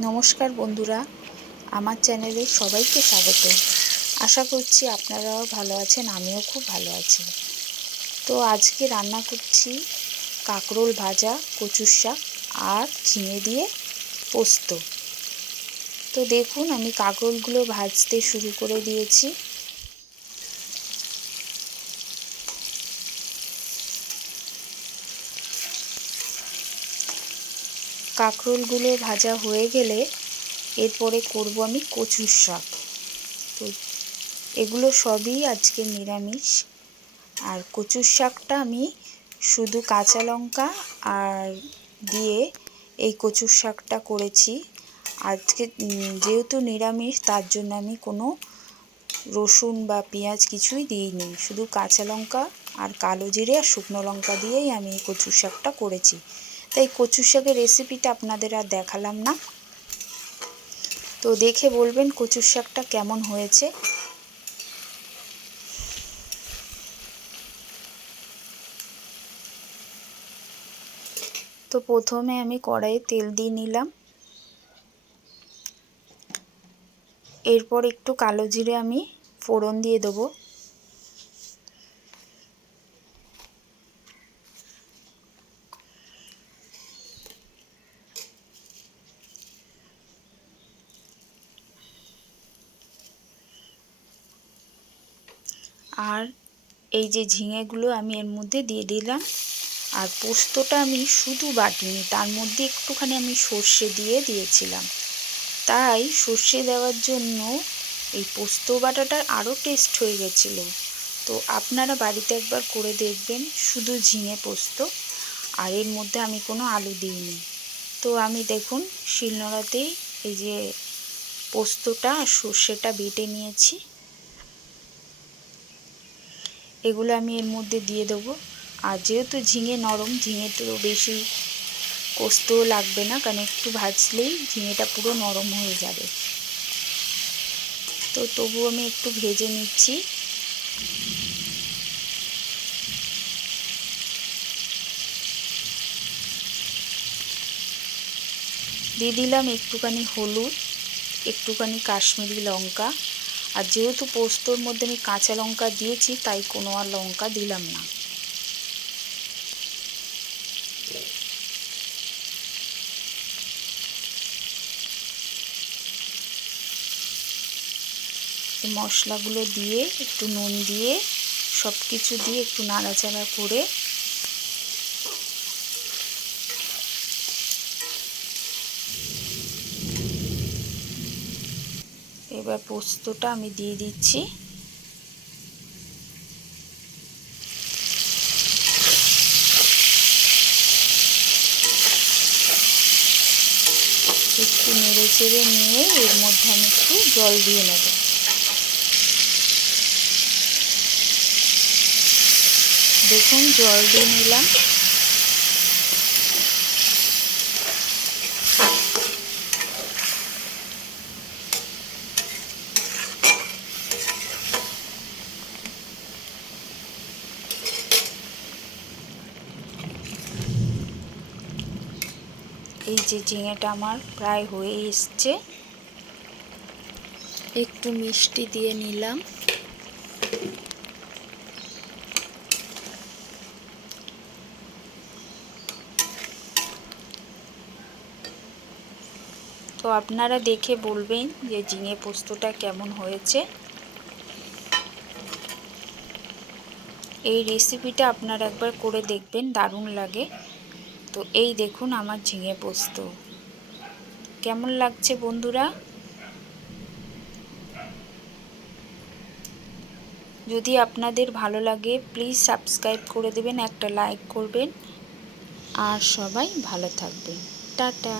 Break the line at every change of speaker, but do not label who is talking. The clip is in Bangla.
নমস্কার বন্ধুরা, আমার চ্যানেলে সবাইকে স্বাগত। আশা করছি আপনারাও ভালো আছেন, আমিও খুব ভালো আছি। তো আজকে রান্না করছি কাঁকরোল ভাজা, কচুর শাক আর ঝিঙে দিয়ে পোস্ত। তো দেখুন, আমি কাঁকরোলগুলো ভাজতে শুরু করে দিয়েছি। কাঁকরোলগুলো ভাজা হয়ে গেলে এরপরে করব আমি কচুর শাক। তো এগুলো সবই আজকে নিরামিষ। আর কচুর শাকটা আমি শুধু কাঁচা লঙ্কা আর দিয়ে এই কচুর শাকটা করেছি। আজকে যেহেতু নিরামিষ, তার জন্য আমি কোনো রসুন বা পেঁয়াজ কিছুই দিইনি। শুধু কাঁচা লঙ্কা আর কালো জিরে আর শুকনো লঙ্কা দিয়েই আমি এই কচুর শাকটা করেছি। তাই কচু শাকের রেসিপিটা আপনাদের আর দেখালাম না। তো দেখে বলবেন কচুর শাকটা কেমন হয়েছে। তো প্রথমে আমি কড়াইয়ে তেল দিয়ে নিলাম। এরপর একটু কালো জিরে আমি ফোড়ন দিয়ে দেবো। আর এই যে ঝিঙেগুলো আমি এর মধ্যে দিয়ে দিলাম। আর পোস্তটা আমি শুধু বাটিনি, তার মধ্যে একটুখানি আমি সর্ষে দিয়ে দিয়েছিলাম। তাই সর্ষে দেওয়ার জন্য এই পোস্ত বাটাটার আরও টেস্ট হয়ে গেছিল। তো আপনারা বাড়িতে একবার করে দেখবেন শুধু ঝিঙে পোস্ত, আর এর মধ্যে আমি কোনো আলু দিইনি। তো আমি দেখুন শিলনোড়াতেই এই যে পোস্তটা আর সর্ষেটা বেটে নিয়েছি। এগুলো আমি এর মধ্যে দিয়ে দেবো। আর যেহেতু ঝিঙে নরম, ঝিঙে তো বেশি কষতেও লাগবে না, কারণ একটু ভাজলেই ঝিঙেটা পুরো নরম হয়ে যাবে। তো তবু আমি একটু ভেজে নিচ্ছি। দিয়ে দিলাম একটুখানি হলুদ, একটুখানি কাশ্মীরি লঙ্কা। আর যেহেতু পোস্তর মধ্যে আমি কাঁচা লঙ্কা দিয়েছি, তাই কোনো আর লঙ্কা দিলাম না। মশলাগুলো দিয়ে, একটু নুন দিয়ে সব কিছু দিয়ে একটু নাড়াচাড়া করে এবার পোস্তটা আমি দিয়ে দিচ্ছি। একটু নেড়ে চেড়ে নিয়ে এর মধ্যে আমি একটু জল দিয়ে নেব। দেখুন জল দিয়ে নিলাম। এই যে ঝিঙেটা আমার প্রায় হয়ে এসছে। একটু মিষ্টি দিয়ে নিলাম। তো আপনারা দেখে বলবেন যে ঝিঙে পোস্তটা কেমন হয়েছে। এই রেসিপিটা আপনারা একবার করে দেখবেন, দারুণ লাগে। তো এই দেখুন আমার ঝিঙে পোস্ত। কেমন লাগছে বন্ধুরা? যদি আপনাদের ভালো লাগে প্লিজ সাবস্ক্রাইব করে দেবেন, একটা লাইক করবেন। আর সবাই ভালো থাকবেন। টাটা।